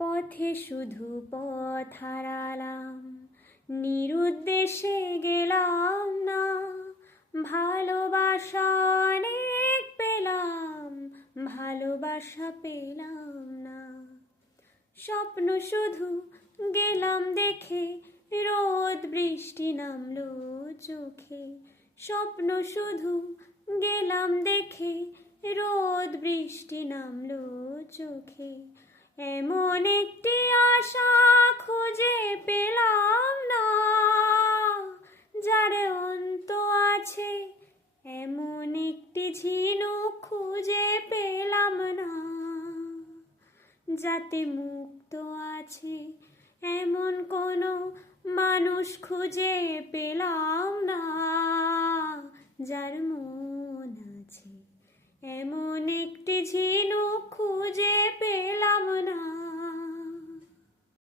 পথে শুধু পথ হারালাম, নিরুদ্দেশে গেলাম না। ভালোবাসা অনেক পেলাম, ভালোবাসা পেলাম না। স্বপ্ন শুধু গেলাম দেখে, রোদ বৃষ্টি নামলো চোখে। স্বপ্ন শুধু গেলাম দেখে, রোদ বৃষ্টি নামলো চোখে। এমন একটি আশা খুঁজে পেলাম না, যার অন্ত আছে। এমন একটি ঝিনুক খুঁজে পেলাম না, যাতে মুক্ত আছে। এমন কোনো মানুষ খুঁজে পেলাম না, যার মন আছে। এমন একটি ঝিনুক খুঁজে পেলাম